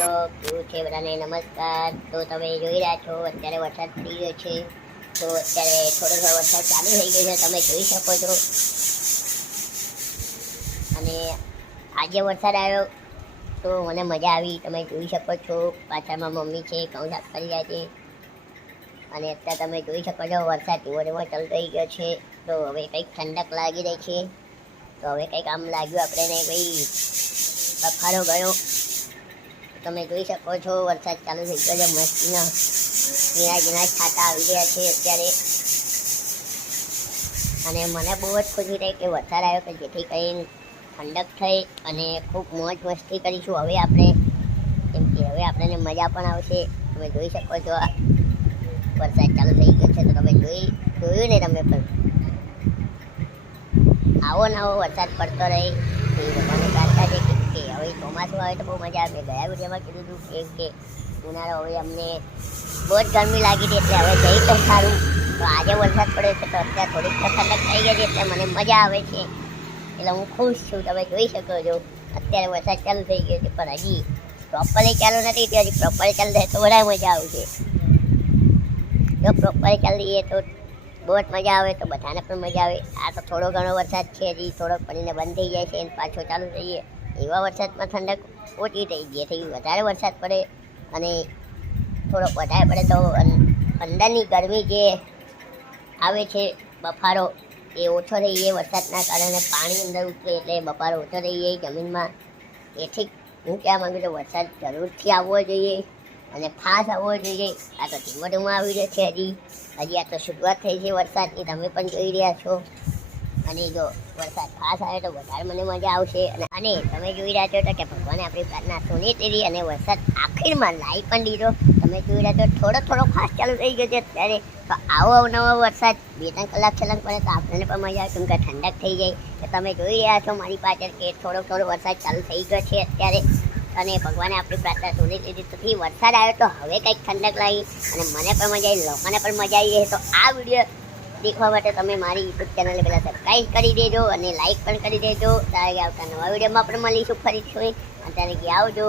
મિત્રો કેવું છે બધાને? નમસ્કાર. તો તમે જોઈ રહ્યા છો, અત્યારે વરસાદ પડી ગયો છે. તો અત્યારે થોડો થોડો વરસાદ ચાલુ થઈ ગયો છે, તમે જોઈ શકો છો. અને આજે વરસાદ આવ્યો, તો મને મજા આવી. તમે જોઈ શકો છો, પાછળમાં મમ્મી છે, ઘઉં સાફ કરી રહ્યા છે. અને અત્યારે તમે જોઈ શકો છો, વરસાદ ધીમો ધીમો ચાલુ થઈ ગયો છે. તો હવે કંઈક ઠંડક લાગી રહી છે. તો હવે કંઈક આમ લાગ્યું આપણે ને, ભાઈ, બફારો ગયો. તમે જોઈ શકો છો, વરસાદ ચાલુ થઈ ગયો છે, મસ્તીનો ઝીણા ઝીણા છાંટા આવી ગયા છે અત્યારે. અને મને બહુ જ ખુશી થઈ કે વરસાદ આવ્યો કે જેથી કરીને ઠંડક થઈ અને ખૂબ મોજ મસ્તી કરીશું. હવે આપણે, કેમ કે હવે આપણને મજા પણ આવશે. તમે જોઈ શકો છો વરસાદ ચાલુ થઈ ગયો છે, તો તમે જોઈ, જોયું ને તમે પણ? આવો નવો વરસાદ પડતો રહે. એ બધાને પ્રાર્થના છે કે હવે ચોમાસું આવે તો બહુ મજા આવે. ગયા વિડીયોમાં કીધું હતું કે કે ઉનાળો હવે અમને બહુ જ ગરમી લાગી હતી, એટલે હવે જઈ તો સારું. તો આજે વરસાદ પડ્યો છે તો અત્યારે થોડીક તો થઈ ગઈ છે, એટલે મને મજા આવે છે. એટલે હું ખુશ છું, તમે જોઈ શકો છો. અત્યારે વરસાદ ચાલુ થઈ ગયો છે, પણ હજી પ્રોપરલી ચાલુ નથી તો હજી પ્રોપરલી ચાલુ થાય તો વધારે મજા આવશે. જો પ્રોપરલી ચાલી રહીએ તો બહુ જ મજા આવે, તો બધાને પણ મજા આવે. આ તો થોડો ઘણો વરસાદ છે, હજી થોડોક પડીને બંધ થઈ જાય છે પાછો ચાલુ થઈએ એવા વરસાદમાં ઠંડક ઓછી થઈ જેથી વધારે વરસાદ પડે અને થોડોક વધારે પડે તો અંદરની ગરમી જે આવે છે, બફારો એ ઓછો થઈ જાય વરસાદના કારણે પાણી અંદર ઉતરે એટલે બફારો ઓછો થઈ જાય જમીનમાં એથી હું કહેવા માંગુ છું, વરસાદ જરૂરથી આવવો જોઈએ અને ફાસ આવવો જોઈએ. આ તો ધીમો ધીમો આવી રહ્યો છે હજી હજી આ તો શરૂઆત થઈ છે વરસાદની, તમે પણ જોઈ રહ્યા છો. અને જો વરસાદ ખાસ આવે તો વધારે મને મજા આવશે. અને તમે જોઈ રહ્યા છો તો કે ભગવાને આપણી પ્રાર્થના સુની દીધી અને વરસાદ આખીરમાં લાવી પણ દીધો. તમે જોઈ રહ્યા છો થોડો થોડો ખાસ ચાલુ થઈ ગયો છે અત્યારે. તો આવો અવનવો વરસાદ. બે ત્રણ કલાક છલંગ પડે તો આપણને પણ મજા આવે કેમ કે ઠંડક થઈ જાય. તો તમે જોઈ રહ્યા છો મારી પાછળ કે થોડો થોડો વરસાદ ચાલુ થઈ ગયો છે અત્યારે. અને ભગવાને આપણી પ્રાર્થના સુની લીધી તેથી વરસાદ આવ્યો તો હવે કંઈક ઠંડક લાગી. અને મને પણ મજા આવી. લોકોને પણ મજા આવી. તો આ વીડિયો દેખવા માટે તમે મારી યુટ્યુબ ચેનલને પહેલાં સબસ્ક્રાઈબ કરી દેજો અને લાઇક પણ કરી દેજો. ત્યારે આવતા નવા વિડીયોમાં પણ મળીશું ફરીથી. અત્યારે આવજો?